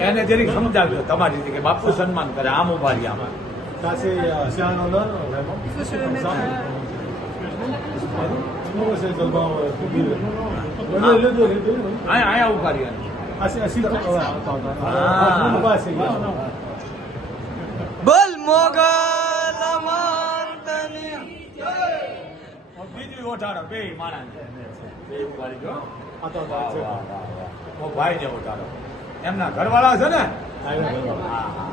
એને jerick સમજાવજો તમારી રીતે કે બાપુ સન્માન કરે આમ ઊભા રહ્યા આમાં euh, euh, euh, અહીંયા ઊભા રહ્યા Ah, c'est ઓ ભાઈ ને ઓઠાડો એમના ઘરવાળા છે ને Ah,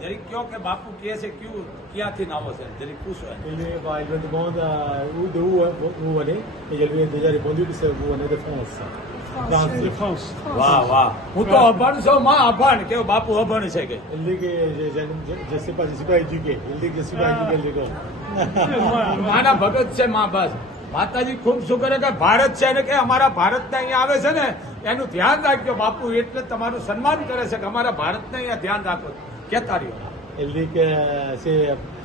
જરીક કયો કે બાપુ કહે છે ક્યું ક્યાંથી આવો છે જરીક પૂછો એને. Il, est- bah, il me demande euh, où, de où euh, vous vous venez. Et je lui ai déjà répondu que c'est- vous venez de વાહ વાહ હું કેવું બાપુ છે કે. માના ભગત છે માં બસ માતાજી ખૂબ શું કરે કે ભારત છે ને કે અમારા ભારતને અહીંયા આવે છે ને એનું ધ્યાન રાખજો બાપુ એટલે તમારું સન્માન કરે છે કે અમારા ભારતને અહીંયા ધ્યાન રાખો કેતા રહ્યો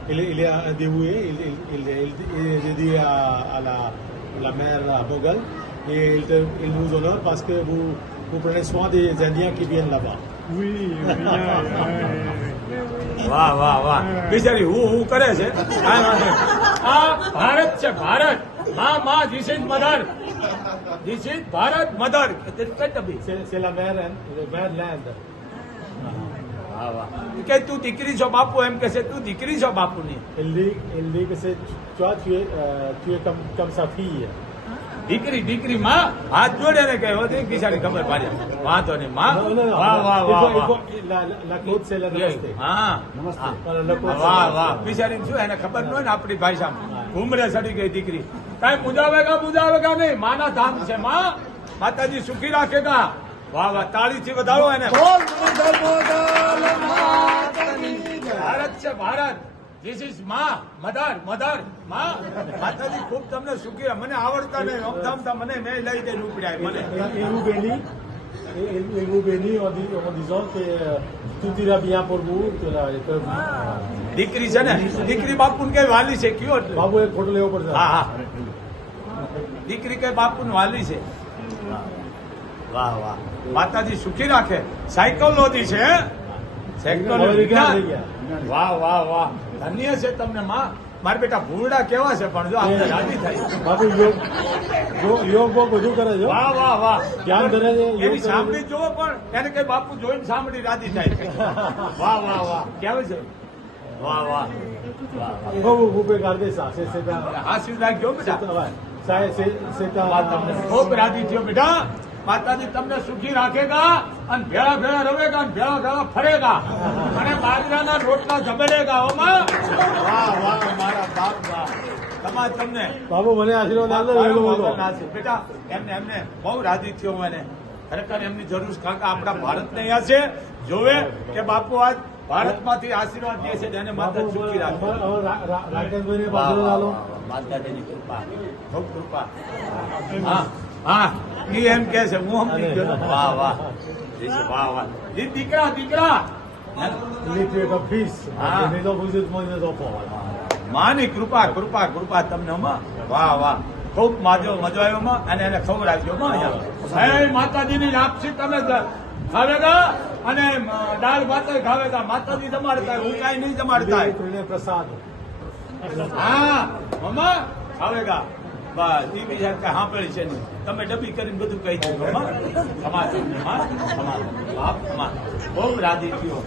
il est un dévoué. Il, il, il, il, il- et il, nous honore parce que vous, vous prenez soin des Indiens qui viennent là-bas. વાહ વાહ વાહ બિચારી હું હું કરે છે. આ ભારત છે ભારતમાં માં this is mother this is Bharat mother C'est c'est la mère, hein, la mère land. વાહ વાહ કે તું દીકરી છો બાપુ એમ કે છે તું દીકરી છો બાપુની Il dit, il dit que c'est, toi, tu es, euh, tu es comme, comme sa fille. દીકરી દીકરી માં હાથ જોડે ને કહે હતી? બિચારી ખબર પાડી. વાંધો નહીં. માં. વાહ વાહ વાહ વાહ. વાહ namaste. શું? એને ખબર ન હોય ને આપણી ભાષામાં ઘૂમરે સડી ગઈ દીકરી. કઈ મુજાવેગા મુજાવેગા નહીં? માના ધામ છે માં. માતાજી સુખી રાખેગા વાહ વાહ. તાળીથી વધારો એને. ભારત છે ભારત. ધીસ ઇઝમાં મધર મધરમાં માતાજી ખૂબ તમને સુખી મને આવડતા નહીં. અમથામથા મને મેં લઈ દે ઉપડ્યા મને. એવું બેની et, vous bénit en, en disant que tout ira bien pour vous, que la, que દીકરી છે ને? દીકરી બાપુ ને કઈ વાલી છે? કયો એટલે? બાબુ એક ફોટો લેવો પડશે. હા હા. દીકરી કઈ બાપુ વાલી છે? વાહ વાહ. માતાજી સુખી રાખે. સાયકોલોજી છે હે? સાયકોલોજી વાહ વાહ વાહ. ધન્ય છે તમને માં. મારા બેટા ભૂરડા કેવા છે પણ જો આપણે રાજી થાય. બાપુ યોગ યોગ- બહુ બધું કરે છે વાહ વાહ વાહ. ધ્યાન ધરે છે, એની કરે. સાંભળી જોવો પણ એને કઈ બાપુ જોઈને સાંભળી રાજી થાય છે. વાહ વાહ વાહ. કેવું છે? વાહ વાહ. pouvez garder ça. C'est c'est un. આશીર્વાદ બેટા. માં તમને ખૂબ રાજી થયો બેટા. માતાજી તમને સુખી રાખેગા અને ભેળા ભેળા રવેગા અને ભેળા ભેળા ફરેગા. અને બાજરાના રોટલા જમેડેગા હો વાહ વાહ મારા બાપ વાહ. તમા તમને બાબુ મને આશીર્વાદ. બેટા એમને એમને બહુ રાજી થયો મને ખરેખર એમની જરૂર કારણ કે આપણા ભારતને અહીંયા છે. જોવે કે બાપુ આજ ભારતમાંથી આશીર્વાદ દે છે અને માતા સુખી રાખે. હવે- હવે રા- રા- રાકેશભાઈને વાહ, આશીર્વાદ વાહ, આલો. વાહ, વાહ. માતાજીની કૃપા. ખૂબ કૃપા. હા. હા એમ કે છે હું સમજી ગયો. વાહ વાહ. વાહ દીકરા દીકરા. માની કૃપા કૃપા કૃપા તમને વાહ વાહ. ખૂબ માજો મજો આવ્યો માં અને એને ખબરમાં અહીંયા. હે માતાજીની આપસી તમે ખાવેગા અને દાળ ભાત ખાવેગા માતાજી જમાડતા હું કાંઈ નહીં જમાડતા. પ્રસાદ. હા મમ્મા ખાવેગા બસ, ઈ બીજા કઈ સાંભળી છે નહીં. તમે ડબ્બી કરીને બધું કહી દો. સમાજ બાપ ખમા બહુ રાજી થયો.